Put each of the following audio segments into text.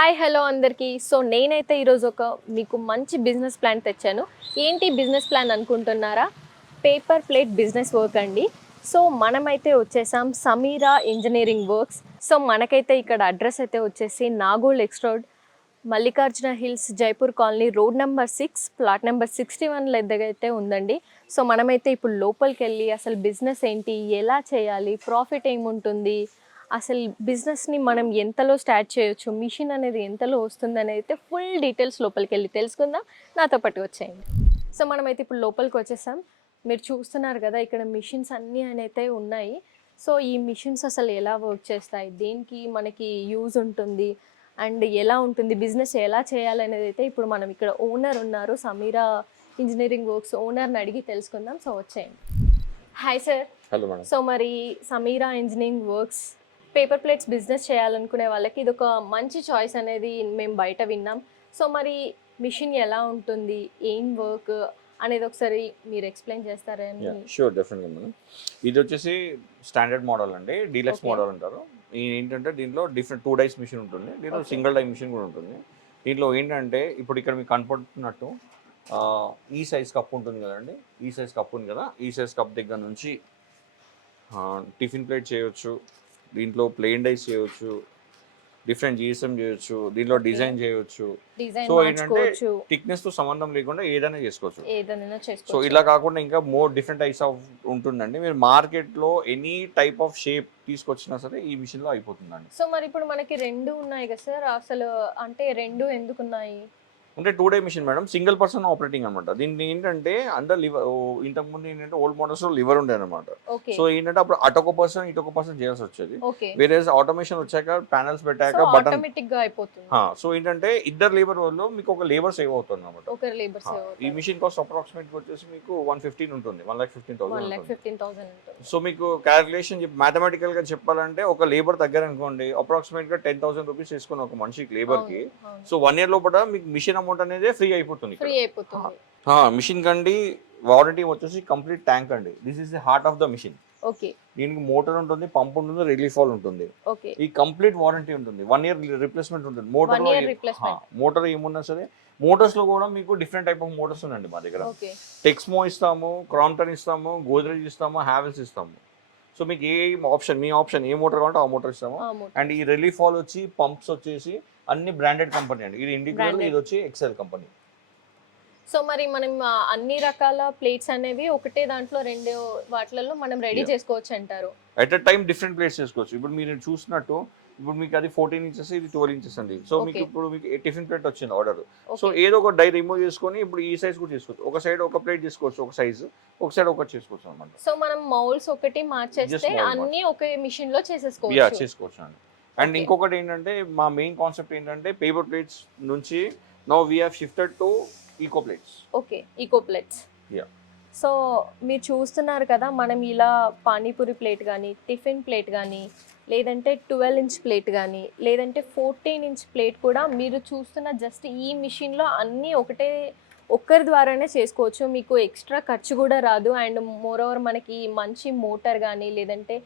Hi hello అందరికీ. So నేనైతే ఈరోజు ఒక మీకు మంచి బిజినెస్ ప్లాన్ తెచ్చాను. ఏంటి బిజినెస్ ప్లాన్ అనుకుంటున్నారా? పేపర్ ప్లేట్ బిజినెస్ వర్క్ అండి. సో మనమైతే వచ్చేసాం సమీరా ఇంజనీరింగ్ వర్క్స్. సో మనకైతే ఇక్కడ అడ్రస్ అయితే వచ్చేసి Nagole X road, Mallikarjuna hills, Jaipur colony, road number 6, plot number 61 దగ్గర అయితే ఉందండి. సో మనమైతే ఇప్పుడు లోపలికి వెళ్ళి అసలు బిజినెస్ ఏంటి, ఎలా చేయాలి, ప్రాఫిట్ ఏముంటుంది, అసలు బిజినెస్ని మనం ఎంతలో స్టార్ట్ చేయొచ్చు, మిషన్ అనేది ఎంతలో వస్తుంది అనేది అయితే ఫుల్ డీటెయిల్స్ లోపలికి వెళ్ళి తెలుసుకుందాం. నాతో పాటు వచ్చేయండి. సో మనమైతే ఇప్పుడు లోపలికి వచ్చేసాం. మీరు చూస్తున్నారు కదా ఇక్కడ మిషన్స్ అన్నీ అయితే ఉన్నాయి. సో ఈ మిషన్స్ అసలు ఎలా వర్క్ చేస్తాయి, దేనికి మనకి యూజ్ ఉంటుంది అండ్ ఎలా ఉంటుంది, బిజినెస్ ఎలా చేయాలనేది అయితే ఇప్పుడు మనం ఇక్కడ ఓనర్ ఉన్నారు, సమీరా ఇంజనీరింగ్ వర్క్స్ ఓనర్ని అడిగి తెలుసుకుందాం. సో వచ్చేయండి. Hi sir. Hello madam. So మరి Sameera engineering works paper plates business చేయాలనుకునే వాళ్ళకి ఇది ఒక మంచి చాయిస్ అనేది మేము బయట విన్నాం. సో మరి మిషన్ ఎలా ఉంటుంది, ఏం వర్క్ అనేది ఒకసారి మీరు ఎక్స్ప్లెయిన్ చేస్తారా? షూర్, డెఫినెట్గా మేడం. ఇది వచ్చేసి స్టాండర్డ్ మోడల్ అండి, డీలక్స్ మోడల్ అంటారు. ఏంటంటే దీంట్లో డిఫరెంట్ 2 డైస్ మిషన్ ఉంటుంది, దీంట్లో సింగిల్ డై మిషన్ కూడా ఉంటుంది. దీంట్లో ఏంటంటే ఇప్పుడు ఇక్కడ మీకు కనపడుతున్నట్టు ఈ సైజ్ కప్ ఉంటుంది కదండి, ఈ సైజ్ కప్ ఉంది కదా, ఈ సైజ్ కప్ దగ్గర నుంచి టిఫిన్ ప్లేట్ చేయొచ్చు, దీంట్లో ప్లెయిన్ డైస్ చేయొచ్చు, డిఫరెంట్ జీఎస్ఎం చేయొచ్చు, దీంట్లో డిజైన్ చేయొచ్చు. సో ఏంటంటే థిక్నెస్ తో సంబంధం లేకుండా ఏదైనా చేసుకోవచ్చు. సో ఇలా కాకుండా ఇంకా మోర్ డిఫరెంట్ టైప్స్ ఆఫ్ ఉంటుందండి. మీరు మార్కెట్ లో ఎనీ టైప్ ఆఫ్ షేప్ తీసుకొచ్చినా సరే ఈ మిషన్ లో అయిపోతుందండి. సో మరి ఇప్పుడు మనకి రెండు ఉన్నాయి కదా సార్, అసలు అంటే రెండు ఎందుకు ఉన్నాయి? అంటే 2 die machine madam, single person operating అనమాట. దీన్ని ఏంటంటే అందరు లివర్, ఇంతకుముందు ఏంటంటే ఓల్డ్ మోడల్స్ లో లివర్ ఉండే అనమాట. సో ఏంటంటే అప్పుడు అటొక పర్సన్ ఇటొక పర్సన్ చేయాల్సి వచ్చేది. వేరే ఆటోమేషన్ వచ్చాక ప్యానల్స్ పెట్టాక బటన్ ఆటోమేటిక్ గా అయిపోతుంది. సో ఏంటంటే ఇద్దరు లేబర్ వల్ల మీకు ఒక లేబర్ సేవ్ అవుతుంది అనమాట. ఈ మిషన్ కాస్ట్ అప్రాక్సిమేట్ వచ్చేసి మీకు 115 ఉంటుంది, 1,15,000. సో మీకు క్యాలిక్యులేషన్ మ్యాథమెటికల్ గా చెప్పాలంటే ఒక లేబర్ దగ్గర అనుకోండి అప్రాక్సిమేట్ గా 10,000 రూపీస్ తీసుకుని ఒక మనిషికి లేబర్ కి. సో 1 year లోపల మీకు మిషన్ అమౌంట్ అనేది ఫ్రీ అయిపోతుంది. మిషన్ కండి వారంటీ వచ్చేసి కంప్లీట్ ట్యాంక్ అండి. This is the heart of the machine. దీనికి మోటార్ ఉంటుంది, పంప్ ఉంటుంది, రిలీఫ్ వాల్ ఉంటుంది. ఈ కంప్లీట్ వారంటీ ఉంటుంది. 1 year రిప్లేస్మెంట్ ఉంటుంది. మోటార్ ఏమున్నా సరే, మోటార్స్ లో కూడా మీకు డిఫరెంట్ టైప్ ఆఫ్ మోటార్స్ ఉన్నాయండి మా దగ్గర. టెక్స్మో ఇస్తాము, క్రాంప్టన్ ఇస్తాము, గోద్రేజ్ ఇస్తాము, హ్యావెల్స్ ఇస్తాము. సో మీకు ఏ ఆప్షన్, మీ ఆప్షన్ ఏ మోటార్ కావాలంటే ఆ మోటార్ ఇస్తాము. అండ్ ఈ రిలీఫ్ వాల్ వచ్చి పంప్స్ వచ్చేసి అన్ని బ్రాండెడ్ కంపెనీ అండి. ఇది ఇండివిజువల్, ఇది వచ్చి ఎక్సెల్ కంపెనీ. సో మరి మనం అన్ని రకాల ప్లేట్స్ అనేవి ఒకటే దాంట్లో రెండు వాటిలలో మనం రెడీ చేసుకోవచ్చు అంటారు. At a time different plates చేసుకోవచ్చు. ఇప్పుడు మీరు చూసినట్టు ఇప్పుడు మీకు అది 14 ఇంచెస్, ఇది 12 ఇంచెస్ అండి. సో మీకు ఇప్పుడు మీకు టిఫిన్ ప్లేట్ వచ్చింది ఆర్డర్. సో ఏదో ఒక డై రిమూవ్ చేసుకొని ఇప్పుడు ఈ సైజ్ కూడా చేసుకోవచ్చు. ఒక సైడ్ ఒక ప్లేట్ చేసుకోవచ్చు, ఒక సైజ్, ఒక సైడ్ ఒకటి చేసుకోవచ్చు అన్నమాట. సో మనం మౌల్స్ ఒకటి మార్చేస్తే అన్ని ఒకే మిషన్ లో చేసుకోవచ్చు అండి. అండ్ ఇంకొకటి ఏంటంటే మా మెయిన్ కాన్సెప్ట్ ఏంటంటే పేపర్ ప్లేట్స్ నుంచి now we have shifted to eco plates. Eco plates. So మీరు చూస్తున్నారు కదా, మనం ఇలా పానీపూరి ప్లేట్ కానీ, టిఫిన్ ప్లేట్ కానీ, లేదంటే 12 inch ప్లేట్ కానీ, లేదంటే 14 inch ప్లేట్ కూడా మీరు చూస్తున్న జస్ట్ ఈ మిషన్లో అన్నీ ఒక్కరి ద్వారానే చేసుకోవచ్చు. మీకు ఎక్స్ట్రా ఖర్చు కూడా రాదు. అండ్ మోర్ ఓవర్ మనకి మంచి మోటార్ కానీ, లేదంటే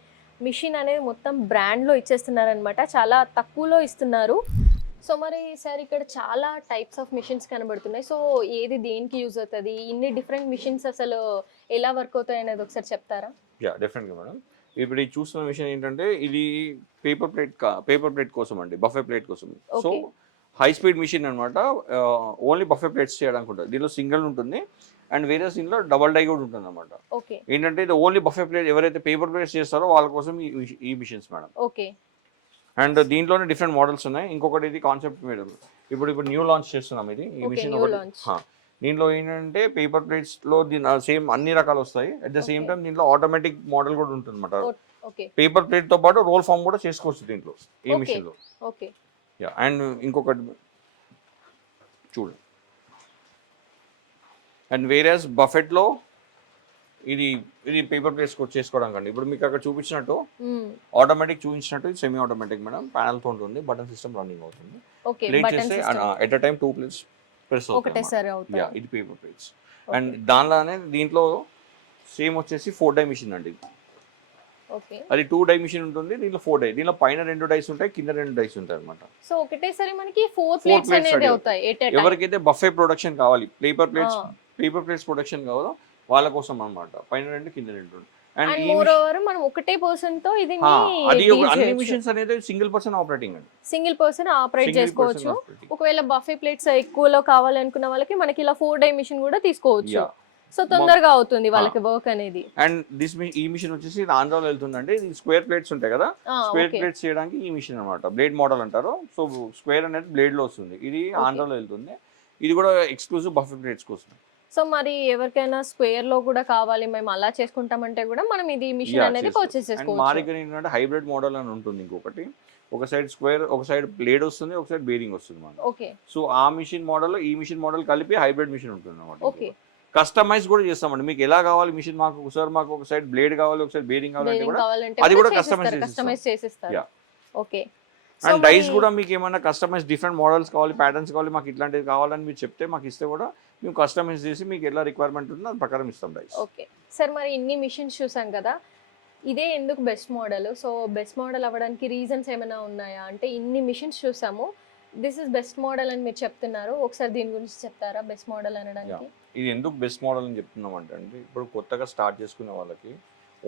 మిషన్ అనేది మొత్తం బ్రాండ్లో ఇచ్చేస్తున్నారనమాట, చాలా తక్కువలో ఇస్తున్నారు. సో మరి సార్ ఇక్కడ చాలా టైప్స్ ఆఫ్ మిషన్స్ కనబడుతున్నాయి. సో ఏది దేనికి యూజ్ అవుతుంది, ఇన్ని డిఫరెంట్ మిషన్స్ అసలు ఎలా వర్క్ అవుతాయి అనేది ఒకసారి చెప్తారా? డెఫినెట్గా మేడం. ఇప్పుడు ఈ చూస్తున్న విషయం ఏంటంటే ఇది పేపర్ ప్లేట్ కోసం అండి, బఫే ప్లేట్ కోసం. సో హై స్పీడ్ మిషన్ అనమాట. ఓన్లీ బఫే ప్లేట్స్ చేయడానికి ఉంటుంది. దీనిలో సింగిల్ ఉంటుంది అండ్ వేరే దీనిలో డబల్ డై కూడా ఉంటుంది అనమాట. ఏంటంటే ఇది ఓన్లీ బఫే ప్లేట్ ఎవరైతే పేపర్ ప్లేట్స్ చేస్తారో వాళ్ళ కోసం ఈ మిషన్స్ మేడం. అండ్ దీంట్లోనే డిఫరెంట్ మోడల్స్ ఉన్నాయి. ఇంకొకటి ఇది కాన్సెప్ట్ మేడం, ఇప్పుడు న్యూ లాంచ్ చేస్తున్నాం ఇది, ఈ మిషన్. దీంట్లో ఏంటంటే పేపర్ ప్లేట్స్ లో సేమ్ అన్ని రకాలు వస్తాయి. అట్ ద సేమ్ టైం దీంట్లో ఆటోమేటిక్ మోడల్ కూడా ఉంటుంది అనమాట. పేపర్ ప్లేట్ తో పాటు రోల్ ఫామ్ కూడా చేసుకోవచ్చు దీంట్లో, ఈ మిషన్ లో. అండ్ ఇంకొకటి చూడండి, అండ్ వేరేస్ బఫెట్ లో ఇది పేపర్ ప్లేట్స్ చేసుకోవడానికి అండి. ఇప్పుడు మీకు అక్కడ చూపించినట్టు ఆటోమేటిక్ చూపించినట్టు ఇది సెమీ ఆటోమేటిక్ మేడం. ప్యానల్ తో ఉంటుంది, బటన్ సిస్టమ్ రన్నింగ్ అవుతుంది. ప్లేట్ చేస్తే at a time 2 plates press అవుతుంది. ఇది పేపర్ ప్లేట్స్. అండ్ దీంట్లో సేమ్ వచ్చేసి 4 డై మిషన్ అండి. ఓకే. అది 2 డై మిషన్ ఉంటుంది, దీంట్లో 4 డై. దీంట్లో పైన 2 డైస్ ఉంటాయి, కింద 2 డైస్ ఉంటాయి అనమాట. సో ఒకటేసారి మనకి 4 ప్లేట్స్ అనేది అవుతాయి ఎట్ ఎ టైం. ఎవరికైతే బఫే ప్రొడక్షన్ కావాలి, పేపర్ ప్లేట్స్ ప్రొడక్షన్ కావాలో వాళ్ళ కోసం అన్నమాట. పైన 2 కింద 2 ఉంటాయి. అండ్ మోర్ ఓవర్ మనం ఒకటే పర్సన్ తో ఇది అది అన్ని మిషన్స్ అనేది సింగిల్ పర్సన్ ఆపరేటింగ్ అండి. సింగిల్ పర్సన్ ఆపరేట్ చేసుకోవచ్చు. ఒకవేళ బఫే ప్లేట్స్ ఎక్కువలో కావాలనుకున్న వాళ్ళకి మనకి ఇలా 4 డై మిషన్ కూడా తీసుకోవచ్చు. సో తొందరగా అవుతుంది వాళ్ళకి వర్క్ అనేది. అండ్ ఈ మిషన్ వచ్చేసి ఆంధ్రాలో వెళ్తుందండి. ఇది స్క్వేర్ ప్లేట్స్ ఉంటాయి కదా, స్క్వేర్ ప్లేట్స్ చేయడానికి ఈ మిషన్ అన్నమాట. బ్లేడ్ మోడల్ అంటారు. సో స్క్వేర్ అనేది బ్లేడ్ లో వస్తుంది. ఇది ఆంధ్రాలో వెళ్తుంది. ఇది కూడా ఎక్స్క్లూజివ్ బఫే ప్లేట్స్ కోసం. సో మరి ఎవరికైనా స్క్వేర్ లో కూడా కావాలి మేము అలా చేసుకుంటామంటే కూడా మనం ఇది మిషన్ అనేది పర్చేస్ చేసుకోవచ్చు. మా దగ్గర ఏంటంటే హైబ్రిడ్ మోడల్ అని ఉంటుంది. ఇంకొకటి ఒక సైడ్ స్క్వేర్, ఒక సైడ్ బ్లేడ్ వస్తుంది, ఒక సైడ్ బేరింగ్ వస్తుంది అన్నమాట. ఓకే. సో ఆ మిషన్ మోడల్ ఈ మిషన్ మోడల్ కలిపి హైబ్రిడ్ మిషన్ ఉంటుంది అన్నమాట. ఓకే. కస్టమైజ్ కూడా చేస్తామండి. మీకు ఎలా కావాలి మిషన్, మాకు ఒకసారి మాకు ఒక సైడ్ బ్లేడ్ కావాలి, ఒక సైడ్ బేరింగ్ కావాలంటే కూడా అది కూడా కస్టమైజ్ చేసిస్తారు. ఓకే. అండ్ డైస్ కూడా మీకు ఏమైనా కస్టమైజ్ డిఫరెంట్ మోడల్స్ కావాలి, ప్యాటర్న్స్ కావాలి, మాకు ఇట్లాంటివి కావాలని మీరు చెప్తే మాకు ఇస్తే కూడా మేము కస్టమైజ్ చేసి మీకు ఎలా రిక్వైర్మెంట్ ఉందో దాని ప్రకారం ఇస్తాం డైస్. ఓకే సార్, మరి ఇన్ని మిషన్స్ చూసాం కదా, ఇదే ఎందుకు best model? So best model అవ్వడానికి రీజన్స్ ఏమైనా ఉన్నాయా? అంటే ఇన్ని మిషన్స్ చూసాము, దిస్ ఇస్ బెస్ట్ మోడల్ అని మీరు చెప్తున్నారు, ఒకసారి దీని గురించి చెప్తారా బెస్ట్ మోడల్ అనడానికి? ఇది ఎందుకు బెస్ట్ మోడల్ అని చెప్తున్నాం అంటే అండి, ఇప్పుడు కొత్తగా స్టార్ట్ చేసుకునే వాళ్ళకి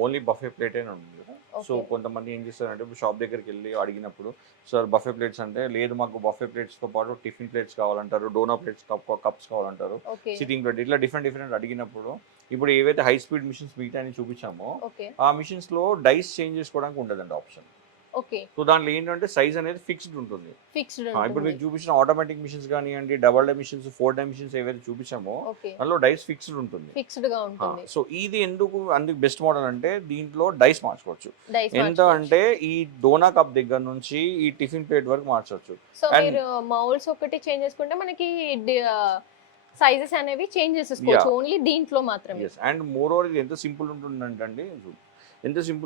ఓన్లీ బఫే ప్లేట్ అయినా ఉంటుంది కదా. సో కొంతమంది ఏం చేస్తారంటే ఇప్పుడు షాప్ దగ్గరికి వెళ్ళి అడిగినప్పుడు సార్ బఫే ప్లేట్స్ అంటే, లేదు మాకు బఫే ప్లేట్స్తో పాటు టిఫిన్ ప్లేట్స్ కావాలంటారు, డోనా ప్లేట్స్ కప్స్ కావాలంటారు, సిట్టింగ్ ప్లేట్, ఇట్లా డిఫరెంట్ అడిగినప్పుడు ఇప్పుడు ఏవైతే హై స్పీడ్ మిషన్స్ మిగతా అని చూపించామో ఆ మిషన్స్లో డైస్ చేంజ్ చేసుకోవడానికి ఉండదండి ఆప్షన్. ఓకే. సో దాంట్లో ఏంటంటే సైజ్ అనేది ఫిక్స్డ్ ఉంటుంది. ఇప్పుడు మీకు చూపించిన ఆటోమేటిక్ మిషన్స్ కానివ్వండి, double die machines, 4 die machines ఏవైతే చూపించామో అందులో డైస్ ఫిక్స్డ్ ఉంటుంది. సో ఇది అందుకు బెస్ట్ మోడల్ అంటే దీంట్లో డైస్ మార్చుకోవచ్చు. ఎంత అంటే ఈ డోనా కప్ దగ్గర నుంచి ఈ టిఫిన్ ప్లేట్ వరకు మార్చవచ్చు. సో మీరు మౌల్డ్స్ ఒకటి చేంజ్ చేసుకుంటే మనకి సైజెస్ అనేవి చేంజ్ చేసుకోవచ్చు ఓన్లీ దీంట్లో మాత్రమే. అండ్ మోర్ ఓవర్ ఇది ఎంత సింపుల్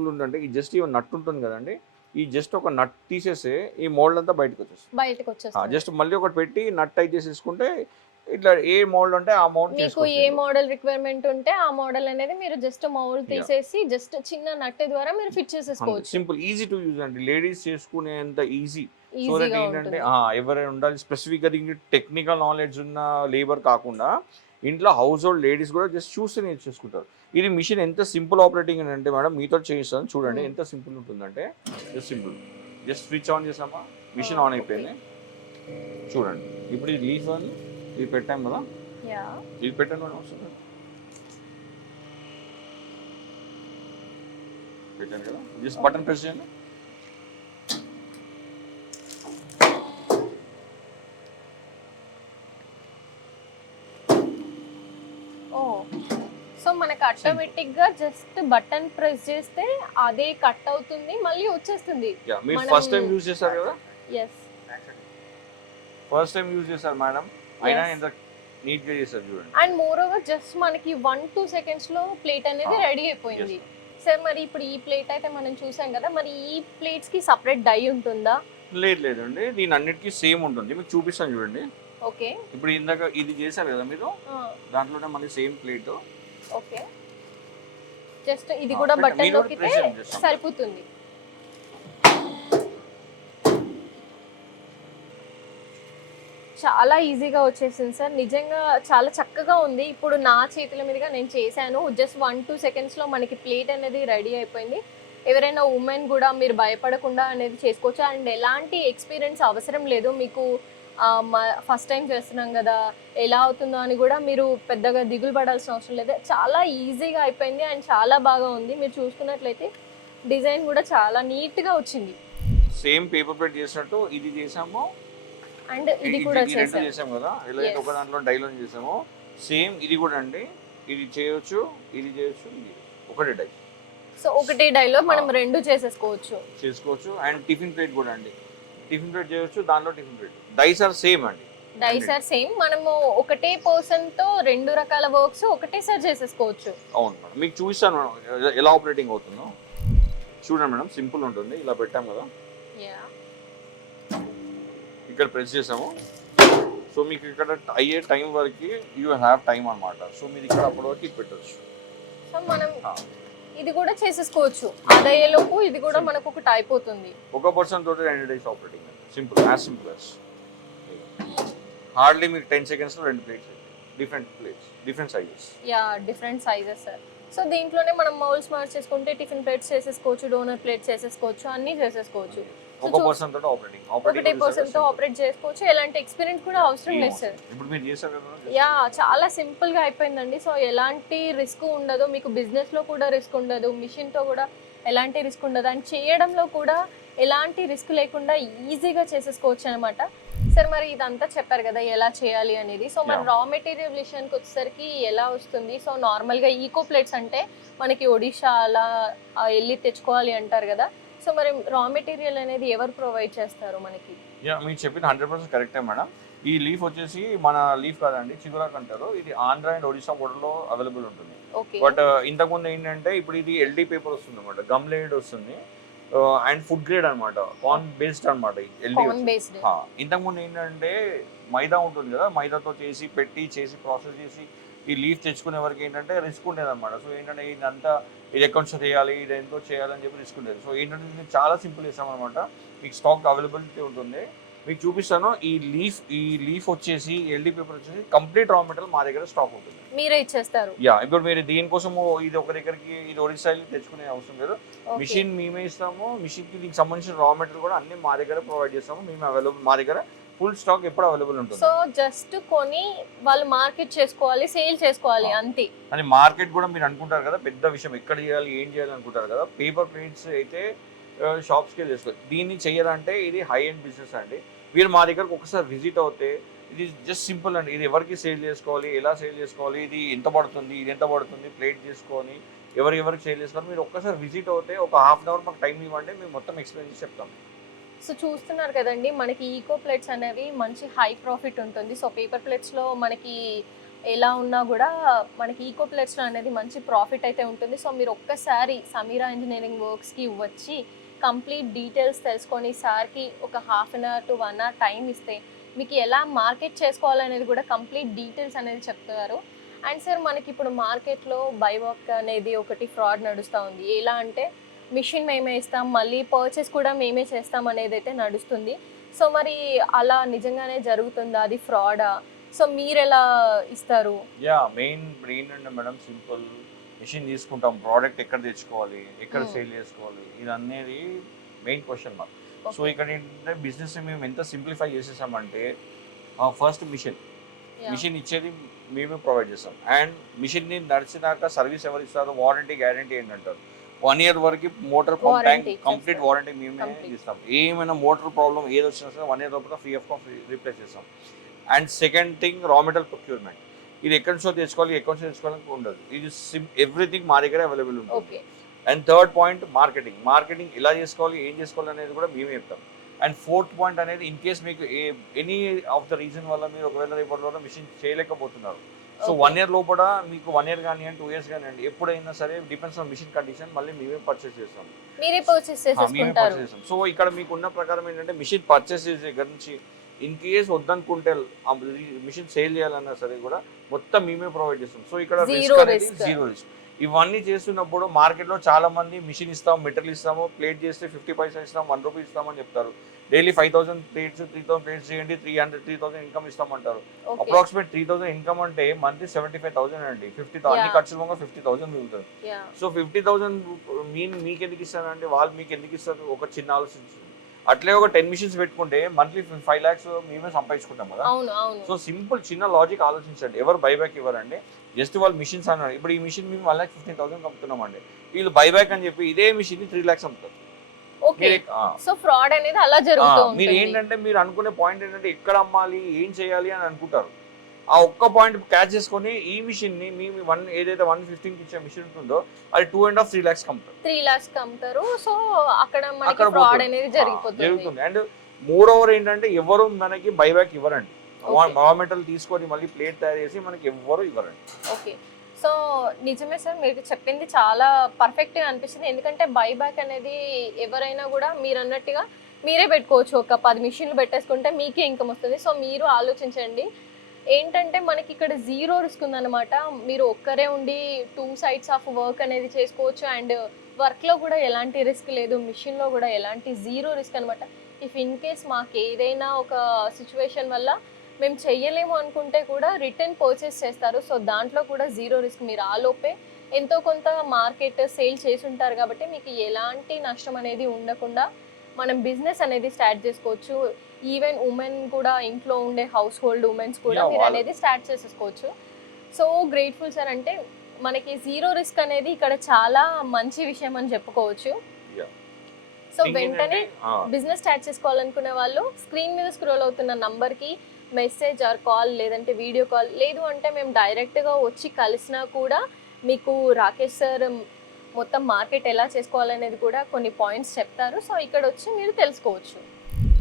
ఉంటుందంటే ఈ జస్ట్ ఈ నట్ ఉంటుంది కదండి, ఈ జస్ట్ ఒక నట్ తీసేస్తే ఈ మోల్డ్ అంతా బయటకు వచ్చేస్తుంది. జస్ట్ మళ్ళీ ఒకటి పెట్టి నట్ టైట్ చేసేసుకుంటే ఇట్లా ఏ మోల్డ్ అంటే ఆ మోల్డ్ మీకు ఏ మోడల్ రిక్వైర్మెంట్ ఉంటే ఆ మోడల్ అనేది మీరు జస్ట్ మౌల్డ్ తీసేసి జస్ట్ చిన్న నట్ ద్వారా మీరు ఫిట్ చేసేసుకోవచ్చు. సింపుల్, ఈజీ టు యూజ్ అండి, లేడీస్ చేసుకునేంత ఈజీ. సో దట్ ఏంటంటే ఎవరైనా ఉండాలి స్పెసిఫిక్ గా దీనికి టెక్నికల్ నాలెడ్జ్ ఉన్న లేబర్ కాకుండా ఇంట్లో హౌస్ హోల్డ్ లేడీస్ కూడా జస్ట్ చూస్తే నేర్చేసుకుంటారు. ఇది మిషన్ ఎంత సింపుల్ ఆపరేటింగ్ అని అంటే మేడం మీతో చేయిస్తాను చూడండి ఎంత సింపుల్ ఉంటుందంటే, జస్ట్ స్విచ్ ఆన్ చేసామా మిషన్ ఆన్ అయిపోయింది చూడండి. ఇప్పుడు ఇది లీఫ్ అని ఇది పెట్టాం కదా, ఇది పెట్టాను మేడం వస్తుంది పెట్టాను కదా, జస్ట్ బటన్ ప్రెస్ చేయండి. సో మనకి ఆటోమేటిక్ గా జస్ట్ బటన్ ప్రెస్ చేస్తే అదే కట్ అవుతుంది, మళ్ళీ వచ్చేస్తుంది. మీరు ఫస్ట్ టైం యూజ్ చేశారు కదా? yes ఫస్ట్ టైం యూజ్ చేశారు మేడం, అయినా ఎంత నీట్ గా చేశారు చూడండి. అండ్ మోర్ ఓవర్ జస్ట్ మనకి 1-2 సెకండ్స్ లో ప్లేట్ అనేది రెడీ అయిపోయింది. సార్ మరి ఇప్పుడు ఈ ప్లేట్ అయితే మనం చూసాం కదా, మరి ఈ ప్లేట్స్ కి సెపరేట్ డై ఉంటుందా? లేదండి, దీని అన్నిటికీ సేమ్ ఉంటుంది. మీకు చూపిస్తాను చూడండి. ఓకే. ఇప్పుడు ఇందాక ఇది చేశారు కదా మీరు, దాంట్లోనే మళ్ళీ సేమ్ ప్లేట్. ఓకే. జస్ట్ ఇది కూడా బటన్ నొక్కితే సరిపోతుంది. చాలా ఈజీగా వచ్చేసింది సార్, నిజంగా చాలా చక్కగా ఉంది. ఇప్పుడు నా చేతుల మీదుగా నేను చేశాను, జస్ట్ 1-2 సెకండ్స్లో మనకి ప్లేట్ అనేది రెడీ అయిపోయింది. ఎవరైనా ఉమెన్ కూడా మీరు భయపడకుండా అనేది చేసుకోవచ్చు. అండ్ ఎలాంటి ఎక్స్పీరియన్స్ అవసరం లేదు మీకు, ఫస్ట్ టైం చేస్తున్నాం కదా ఎలా అవుతుందో అని కూడా మీరు పెద్దగా దిగులు పడాల్సిన అవసరం లేదు. చాలా ఈజీగా అయిపోయింది అండ్ చాలా బాగా ఉంది. మీరు చూసుకున్నట్లయితే డిజైన్ కూడా చాలా నీట్గా వచ్చింది. సేమ్ పేపర్ ప్లేట్ చేసినట్టు ఇది చేసాము అండ్ ఇది కూడా చేసాం కదా, ఇలా ఒక దాంట్లో డైలో చేసాము. సేమ్ ఇది కూడా అండి, ఇది చేయొచ్చు, ఇది చేయొచ్చు, ఇది ఒకటే డై. సో ఒకటే డైలో మనం రెండు చేసుకోవచ్చు. అండ్ టిఫిన్ ప్లేట్ కూడా అండి, టిఫిన్ ప్లేట్ చేయొచ్చు, దాంట్లో tiffin plate. Dies are same అండి, డైస్ ఆర్ సేమ్. మనము ఒకటే పర్సన్ తో రెండు రకాల వర్క్స్ ఒకటేసారి చేసేసుకోవచ్చు. అవును మేడం, మీకు చూపిస్తాను మేడం ఎలా ఆపరేటింగ్ అవుతుందో. చూడండి మేడం, సింపుల్ ఉంటుంది. ఇలా పెట్టాం కదా, ఇక్కడ ప్రెస్ చేసాము. సో మీకు ఇక్కడ అయ్యే టైం వరకు యూ హ్యావ్ టైం అన్నమాట. సో మీరు ఇక్కడ అప్పటి వరకు పెట్టచ్చు. సో మనం ఇది కూడా చేసేసుకోవచ్చు అదయ్యేలోపు ఇది కూడా మనకు ఒకటి అయిపోతుంది. ఒక పర్సన్ తోటి 2 days operating. Simple, as simple as. Hardly మీకు 10 seconds లో 2 plates, different sizes. Yeah, different sizes sir. So దీంట్లోనే మనం మౌల్స్ మార్చ్ చేసుకుంటే టిఫిన్ ప్లేట్స్ చేసేసుకోవచ్చు, డోనర్ ప్లేట్స్ చేసేసుకోవచ్చు, అన్నీ చేసేసుకోవచ్చు. ఒక పర్సన్ తోటి ఒకటే పర్సన్ తో ఆపరేట్ చేసుకోవచ్చు. ఎలాంటి ఎక్స్పీరియన్స్ కూడా అవసరం లేదు సార్. ఇప్పుడు మీరు చేశారు కదా. యా, చాలా సింపుల్ గా అయిపోయిందండి. సో ఎలాంటి రిస్క్ ఉండదు, మీకు బిజినెస్ లో కూడా రిస్క్ ఉండదు, మిషన్ తో కూడా ఎలాంటి రిస్క్ ఉండదు, అండ్ చేయడంలో కూడా ఎలాంటి రిస్క్ లేకుండా ఈజీగా చేసేసుకోవచ్చు అనమాట. సార్ మరి ఇదంతా చెప్పారు కదా ఎలా చేయాలి అనేది. సో మరి రా మెటీరియల్ విషయానికి వచ్చేసరికి ఎలా వస్తుంది? సో నార్మల్గా ఈకో ప్లేట్స్ అంటే మనకి ఒడిషా అలా వెళ్ళి తెచ్చుకోవాలి అంటారు కదా. సో మరి రా మెటీరియల్ అనేది ఎవరు ప్రొవైడ్ చేస్తారు మనకి? యా, మీరు చెప్పింది 100% కరెక్టే మేడం. ఈ లీఫ్ వచ్చేసి మన లీఫ్ కాదండి, చిగురాకు అంటారు. ఇది ఆంధ్ర అండ్ ఒడిశా బోర్డర్లో అవైలబుల్ ఉంటుంది. బట్ ఇంతకుముందు ఏంటంటే ఇప్పుడు ఇది ఎల్డీ పేపర్ వస్తుంది అనమాట, గమ్ లేడ్ వస్తుంది అండ్ ఫుడ్ గ్రేడ్ అనమాట, కార్న్ బేస్డ్ అనమాట. ఎల్డీ ఇంతకుముందు ఏంటంటే మైదా ఉంటుంది కదా, మైదాతో చేసి ప్రాసెస్ చేసి ఈ లీఫ్ తెచ్చుకునే వరకు ఏంటంటే రిస్క్ ఉండేది అనమాట. సో ఏంటంటే ఇదంతా ఇది ఎక్కడి నుంచి చేయాలి, ఇది ఎంతో చేయాలని చెప్పి రిస్క్ ఉండేది. సో ఏంటంటే చాలా సింపుల్ చేసామన్నమాట. మీకు స్టాక్ అవైలబిలిటీ ఉంటుంది. మీకు చూపిస్తాను. ఈ లీఫ్ వచ్చేసి ఎల్డీ పేపర్ వచ్చేసి కంప్లీట్ రా మెటీరియల్ మా దగ్గర స్టాక్ ఉంటుంది. మీరే ఇచ్చేస్తారు? యా, ఇప్పుడు మీరు దీనికోసం ఇది ఒక దగ్గరికి ఇది ఒడిశా తెచ్చుకునే అవసరం లేదు. మిషన్ మేమే ఇస్తాము. మిషన్ కి దీనికి సంబంధించిన రా మెటీరియల్ కూడా అన్ని మా దగ్గర ప్రొవైడ్ చేస్తాము. మేము అవైలబుల్, మా దగ్గర ఫుల్ స్టాక్ ఎప్పుడు అవైలబుల్ ఉంటుంది. సో జస్ట్ కొని వాళ్ళు మార్కెట్ చేసుకోవాలి, సేల్ చేసుకోవాలి అంతే. అని మార్కెట్ కూడా మీరు అనుకుంటారు కదా పెద్ద విషయం, ఎక్కడ చేయాలి ఏం చేయాలి అనుకుంటారు కదా. పేపర్ ప్లేట్స్ అయితే షాప్స్కి చేసుకోవాలి. దీన్ని చేయాలంటే ఇది హై ఎండ్ బిజినెస్ అండి. మీరు మా దగ్గరకు ఒకసారి విజిట్ అవుతే ఇది జస్ట్ సింపుల్ అండి. ఇది ఎవరికి సేల్ చేసుకోవాలి, ఎలా సేల్ చేసుకోవాలి, ఇది ఎంత పడుతుంది ప్లేట్ చేసుకొని ఎవరికి సేల్ చేసుకోవాలి. మీరు ఒక్కసారి విజిట్ అవుతే ఒక ½ hour మాకు టైం ఇవ్వండి, మేము మొత్తం ఎక్స్ప్లెయిన్ చేసి చెప్తాం. సో చూస్తున్నారు కదండి, మనకి ఈకో ప్లేట్స్ అనేవి మంచి హై ప్రాఫిట్ ఉంటుంది. సో పేపర్ ప్లేట్స్లో మనకి ఎలా ఉన్నా కూడా మనకి ఈకో ప్లేట్స్లో అనేది మంచి ప్రాఫిట్ అయితే ఉంటుంది. సో మీరు ఒక్కసారి సమీరా ఇంజనీరింగ్ వర్క్స్కి వచ్చి కంప్లీట్ డీటెయిల్స్ తెలుసుకొని సార్కి ఒక ½ hour to 1 hour టైం ఇస్తే మీకు ఎలా మార్కెట్ చేసుకోవాలనేది కూడా కంప్లీట్ డీటెయిల్స్ అనేది చెప్తున్నారు. అండ్ సార్ మనకి ఇప్పుడు మార్కెట్లో బైవాక్ అనేది ఒకటి ఫ్రాడ్ నడుస్తూ ఉంది. ఎలా అంటే మిషన్ మేమే ఇస్తాం, మళ్ళీ పర్చేస్ కూడా మేమే చేస్తాం అనేది అయితే నడుస్తుంది. సో మరి అలా నిజంగానే జరుగుతుందా, అది ఫ్రాడా? సో మీరు ఎలా ఇస్తారు? యా, మెయిన్ ఏంటంటే మేడం సింపుల్, మిషన్ తీసుకుంటాం, ప్రోడక్ట్ ఎక్కడ తెచ్చుకోవాలి, ఎక్కడ సేల్ చేసుకోవాలి, ఇది అనేది మెయిన్ క్వశ్చన్ మార్క్. సో ఇక్కడ ఏంటంటే బిజినెస్ మేము ఎంత సింప్లిఫై చేసేసామంటే ఫస్ట్ మిషన్ ఇచ్చేది మేమే ప్రొవైడ్ చేస్తాం. అండ్ మిషన్ని నడిచినాక సర్వీస్ ఎవరు ఇస్తారు, వారంటీ గ్యారంటీ ఏంటంటారు. 1 year వరకు motor pump tank complete warranty మేమే ఇస్తాం. ఏమైనా మోటార్ ప్రాబ్లం ఏది వచ్చినా సరే 1 year లోపల ఫ్రీ ఆఫ్ కాస్ట్ రీప్లేస్ చేస్తాం. And second thing raw material procurement. ఇది ఎక్కడి నుంచో తెచ్చుకోవాలని ఉండదు. ఇది ఎవ్రీథింగ్ మా దగ్గర అవైలబుల్ ఉంటుంది. అండ్ థర్డ్ పాయింట్ మార్కెటింగ్ ఎలా చేసుకోవాలి, ఏం చేసుకోవాలి అనేది కూడా మేమే చెప్తాం. అండ్ ఫోర్త్ పాయింట్ అనేది ఇన్ కేస్ మీకు ఎనీ ఆఫ్ ద రీజన్ వల్ల మీరు ఒకవేళ రేపటి వల్ల మిషన్ చేయలేకపోతున్నారు, సో 1 year లోపల మీకు 1 year కానివ్వండి 2 years కానివ్వండి ఎప్పుడైనా సరే డిపెండ్స్ ఆన్ మిషన్ కండిషన్ మళ్ళీ మేమే పర్చేస్ చేస్తాం. సో ఇక్కడ మీకు ఉన్న ప్రకారం ఏంటంటే మిషన్ పర్చేస్ చేసే దగ్గర నుంచి ఇన్ కేస్ వద్దనుకుంటే మిషన్ సేల్ చేయాలన్నా సరే కూడా మొత్తం మేమే ప్రొవైడ్ చేస్తాం. సో ఇక్కడ రిస్క్ అనేది జీరో రిస్క్. ఇవన్నీ చేస్తున్నప్పుడు మార్కెట్లో చాలా మంది మిషన్ ఇస్తాం, మెటీరియల్ ఇస్తాము, ప్లేట్ చేస్తే 50 paisa ఇస్తాం, 1 rupee ఇస్తామని చెప్తారు. డైలీ 5000 ప్లేట్స్ 3000 ప్లేట్స్ చేయండి, 300-3000 ఇన్కమ్ ఇస్తామంటారు. అప్రాక్సిమేట్ 3000 ఇన్కమ్ అంటే మంత్లీ 75,000 అండి. 50,000 అన్ని ఖర్చులు 50,000 మిగులుతుంది. సో 50,000 మీకు ఎందుకు ఇస్తారంటే వాళ్ళు మీకు ఎందుకు ఇస్తారు, ఒక చిన్న ఆలోచించండి. అట్లే ఒక 10 machines పెట్టుకుంటే మంత్లీ 5 lakhs మేమే సంపాదించుకుంటాం కదా. సో సింపుల్ చిన్న లాజిక్ ఆలోచించండి. ఎవరు బైబ్యాక్ ఇవ్వరండి, జస్ట్ వాళ్ళు మిషన్స్ అన్నారు. ఇప్పుడు ఈ మిషన్ మేము 1,15,000 అమ్ముతున్నామండి, వీళ్ళు బైబ్యాక్ అని చెప్పి ఇదే మిషన్ 3 lakhs అమ్ముతారు. సో ఫ్రాడ్ అనేది అలా జరుగుతుంది. మీరు ఏంటంటే మీరు అనుకునే పాయింట్ ఏంటంటే ఎక్కడ అమ్మాలి, ఏం చేయాలి అని అనుకుంటారు. ఆ ఒక్క పాయింట్ క్యాచ్ చేసుకొని ఈ మిషన్ ని మేము ఏదైతే 115 ఇచ్చే మిషన్ ఉంటుందో అది 2.5-3 lakhs అమ్ముతారు. 3 lakhs అమ్ముతారు. సో అక్కడ మనకి ఫ్రాడ్ అనేది జరుగుతుంది. అండ్ మోర్ ఓవర్ ఏంటంటే ఎవరు మనకి బైబ్యాక్ ఇవ్వరండి. రా మెటీరియల్ తీసుకొని మళ్ళీ ప్లేట్ తయారు చేసి మనకి ఎవ్వరు ఇవ్వరండి. ఓకే, సో నిజమే సార్, మీరు చెప్పింది చాలా పర్ఫెక్ట్గా అనిపిస్తుంది. ఎందుకంటే బైబ్యాక్ అనేది ఎవరైనా కూడా మీరు అన్నట్టుగా మీరే పెట్టుకోవచ్చు. ఒక 10 machines పెట్టేసుకుంటే మీకే ఇన్కమ్ వస్తుంది. సో మీరు ఆలోచించండి, ఏంటంటే మనకి ఇక్కడ జీరో రిస్క్ ఉందన్నమాట. మీరు ఒక్కరే ఉండి 2 సైడ్స్ ఆఫ్ వర్క్ అనేది చేసుకోవచ్చు. అండ్ వర్క్‌లో కూడా ఎలాంటి రిస్క్ లేదు. మిషన్‌లో కూడా ఎలాంటి జీరో రిస్క్ అనమాట. ఇఫ్ ఇన్ కేస్ మాకేదైనా ఒక సిట్యుయేషన్ వల్ల మేము చెయ్యలేము అనుకుంటే కూడా రిటర్న్ పర్చేస్ చేస్తారు. సో, దాంట్లో కూడా జీరో రిస్క్. మీరు ఆలోపే ఎంతో కొంత మార్కెట్ సేల్ చేసుంటారు కాబట్టి మీకు ఎలాంటి నష్టం అనేది ఉండకుండా మనం బిజినెస్ అనేది స్టార్ట్ చేసుకోవచ్చు. ఈవెన్ ఉమెన్ కూడా ఇంట్లో ఉండే హౌస్ హోల్డ్ ఉమెన్స్ కూడా Yeah, మీరు అనేది స్టార్ట్ చేసేసుకోవచ్చు. So grateful sir. అంటే మనకి జీరో రిస్క్ అనేది ఇక్కడ చాలా మంచి విషయం అని చెప్పుకోవచ్చు. Yeah. సో ఇంకేంటంటే, వెంటనే బిజినెస్ స్టార్ట్ చేసుకోవాలనుకునే వాళ్ళు స్క్రీన్ మీద స్క్రోల్ అవుతున్న నంబర్కి మెసేజ్ ఆర్ కాల్ లేదంటే వీడియో కాల్, లేదు అంటే మేము డైరెక్ట్గా వచ్చి కలిసినా కూడా మీకు రాకేష్ సార్ మొత్తం మార్కెట్ ఎలా చేసుకోవాలనేది కూడా కొన్ని పాయింట్స్ చెప్తారు. సో ఇక్కడ వచ్చి మీరు తెలుసుకోవచ్చు.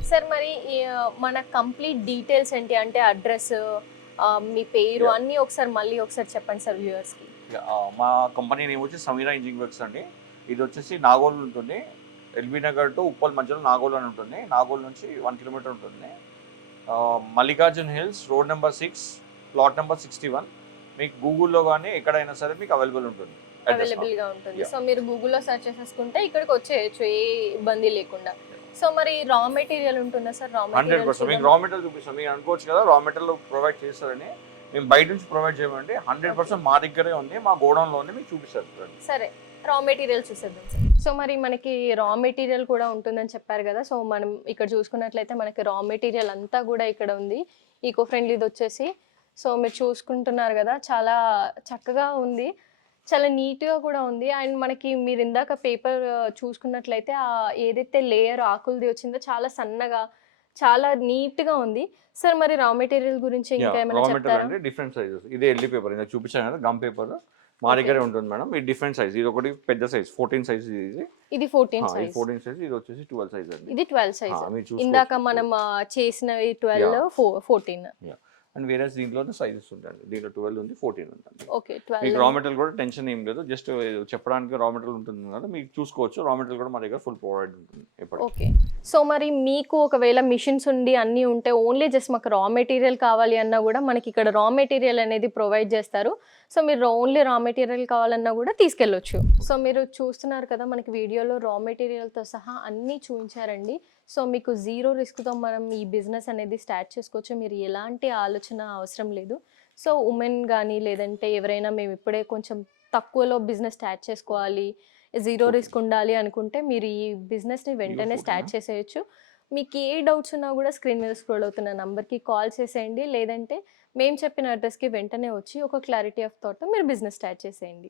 సార్ మరి మన కంప్లీట్ డీటెయిల్స్ ఏంటి అంటే అడ్రస్, మీ పేరు Yeah. అన్నీ మళ్ళీ ఒకసారి చెప్పండి సార్ వ్యూవర్స్కి. మా కంపెనీ నేమ్ వచ్చి సమీరా ఇంజనీరింగ్ వర్క్స్ అండి. ఇది వచ్చేసి నాగోల్ ఉంటుంది. ఎల్బీ నగర్ టు ఉప్పల్ మధ్యలో నాగోల్ అని ఉంటుంది. నాగోల్ నుంచి 1 కిలోమీటర్ ఉంటుంది. Mallikarjun hills, road number 6, plot number 61. మీకు గూగుల్లో కానీ ఎక్కడైనా సరే మీకు అవైలబుల్ ఉంటుంది. అవైలబుల్గా ఉంటుంది. Yeah. సో మీరు గూగుల్లో సెర్చ్ చేసేసుకుంటే ఇక్కడికి వచ్చేయచ్చు ఏ ఇబ్బంది లేకుండా. సో మరి రా మెటీరియల్ ఉంటుందా సార్? రా 100% మీకు రా మెటీరియల్ చూపిస్తాం. మీరు అనుకోవచ్చు కదా రా మెటీరియల్ ప్రొవైడ్ చేస్తారని. మేము బయట నుంచి ప్రొవైడ్ చేయమండి. 100% మా దగ్గరే ఉంది, మా గోడౌన్లో ఉంది, మీకు చూపిస్తారు. సరే, రా మెటీరియల్ చూసేద్దాం సార్. సో మరి మనకి రా మెటీరియల్ కూడా ఉంటుందని చెప్పారు కదా. సో మనం ఇక్కడ చూసుకున్నట్లయితే మనకి రా మెటీరియల్ అంతా కూడా ఇక్కడ ఉంది. ఈకో ఫ్రెండ్లీది వచ్చేసి సో మీరు చూసుకుంటున్నారు కదా, చాలా చక్కగా ఉంది, చాలా నీట్గా కూడా ఉంది. అండ్ మనకి మీరు ఇందాక పేపర్ చూసుకున్నట్లయితే ఏదైతే లేయర్ ఆకులది వచ్చిందో చాలా సన్నగా చాలా నీట్గా ఉంది. సార్ మరి రా మెటీరియల్ గురించి ఇంకా రా ఏమైనా మెటీరియల్ చెప్తారా? అంటే డిఫరెంట్ సైజెస్. ఇదే ఎల్ఈ పేపర్ ఇంకా చూపించాను కదా, గమ్ పేపర్ మా దగ్గరే ఉంటుంది మేడం. ఇది డిఫరెంట్ సైజ్. ఇది ఒకటి పెద్ద సైజ్ 14 సైజ్. ఇది 14 ఇది సైజ్. 14 సైజ్. ఇది వచ్చేసి 12 సైజ్ అండి. ఇది 12 సైజ్. మీరు చూసుకోవచ్చు. ఇందాక మనం చేసినవి 12, 14. అండ్ వేరే దీంట్లోనే సైజెస్ ఉంటాయండి. దీంట్లో 12 ఉంది, 14 ఉంటుంది. ఓకే, మీకు 12. రా మెటీరియల్ కూడా టెన్షన్ ఏం లేదు. జస్ట్ చెప్పడానికి రా మెటీరియల్ ఉంటుంది కదా, మీకు చూసుకోవచ్చు. రా మెటీరియల్ కూడా మా దగ్గర ఫుల్ ప్రొవైడ్ ఉంటుంది ఎప్పటికీ. ఓకే. సో మరి మీకు ఒకవేళ మిషన్స్ ఉండి అన్నీ ఉంటే ఓన్లీ జస్ట్ మాకు రా మెటీరియల్ కావాలి అన్నా కూడా మనకి ఇక్కడ రా మెటీరియల్ అనేది ప్రొవైడ్ చేస్తారు. సో మీరు ఓన్లీ రా మెటీరియల్ కావాలన్నా కూడా తీసుకెళ్ళొచ్చు. సో మీరు చూస్తున్నారు కదా, మనకి వీడియోలో రా మెటీరియల్తో సహా అన్నీ చూపించారండి. సో మీకు జీరో రిస్క్తో మనం ఈ బిజినెస్ అనేది స్టార్ట్ చేసుకోవచ్చు. మీరు ఎలాంటి ఆలోచన అవసరం లేదు. సో ఉమెన్ కానీ లేదంటే ఎవరైనా మేము ఇప్పుడే కొంచెం తక్కువలో బిజినెస్ స్టార్ట్ చేసుకోవాలి, జీరో రిస్క్ ఉండాలి అనుకుంటే మీరు ఈ బిజినెస్ని వెంటనే స్టార్ట్ చేసేయచ్చు. మీకు ఏ డౌట్స్ ఉన్నా కూడా స్క్రీన్ మీద స్క్రోల్ అవుతున్న నంబర్కి కాల్ చేసేయండి, లేదంటే మేము చెప్పిన అడ్రస్కి వెంటనే వచ్చి ఒక క్లారిటీ ఆఫ్ థాట్తో మీరు బిజినెస్ స్టార్ట్ చేసేయండి.